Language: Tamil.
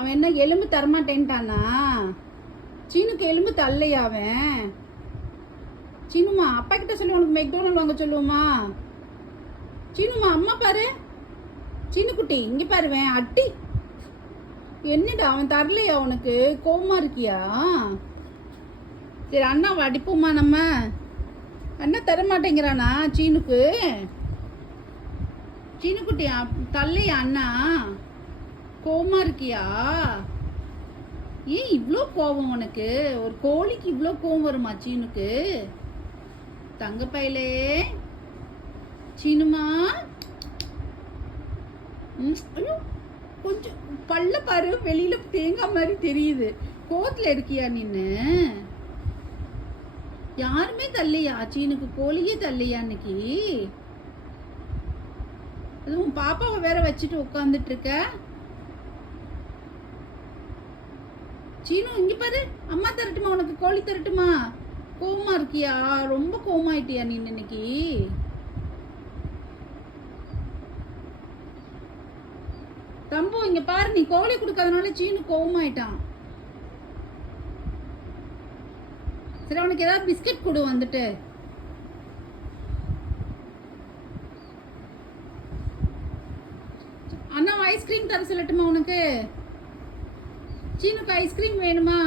அவன் என்ன எலும்பு தரமாட்டேன்ட்டானா? சீனுக்கு எலும்பு தரலையா அவன்? சீனுமா அப்பா கிட்ட சொல்லி உனக்கு மெக்டோனல் வாங்க சொல்லுவோமா? சீனுமா அம்மா பாரு, சீனு குட்டி இங்க பாருவேன் அட்டி. என்னடா அவன் தரலையா உனக்கு? கோவமா இருக்கியா? சரி அண்ணாவை அடிப்போமா நம்ம? அண்ணா தர மாட்டேங்கிறானா சீனுக்கு? சீனு குட்டி தரலையா அண்ணா? கோவமா இருக்கியா? ஏன் இவ்வளோ கோவம் உனக்கு? ஒரு கோழிக்கு இவ்வளோ கோவம் வருமா சீனுக்கு? தங்க பையலே சீனுமா, ஐயோ கொஞ்சம் பல்ல பாரு, வெளியில தேங்காய் மாதிரி தெரியுது. கோவத்துல இருக்கியா நின்னு? யாருமே தள்ளையா சீனுக்கு? கோழியே தள்ளையா இன்னைக்கு? அதுவும் பாப்பாவை வேற வச்சுட்டு உட்காந்துட்டு இருக்க. சீனு இங்க பாரு, அம்மா தரட்டுமா உனக்கு? கோழி தரட்டுமா? கோவமா இருக்கியா? ரொம்ப கோவமாயிட்டியா நீ இன்னைக்கு? தம்பு இங்க பாரு, நீ கோழி கொடுக்காதனால சீனு கோவமாயிட்டான். சரி அவனுக்கு ஏதாவது பிஸ்கட் கொடு வந்துட்டு. அண்ணா ஐஸ்கிரீம் தர சொல்லட்டுமா உனக்கு? சீனுக்கு ஐஸ்கிரீம் வேணுமா?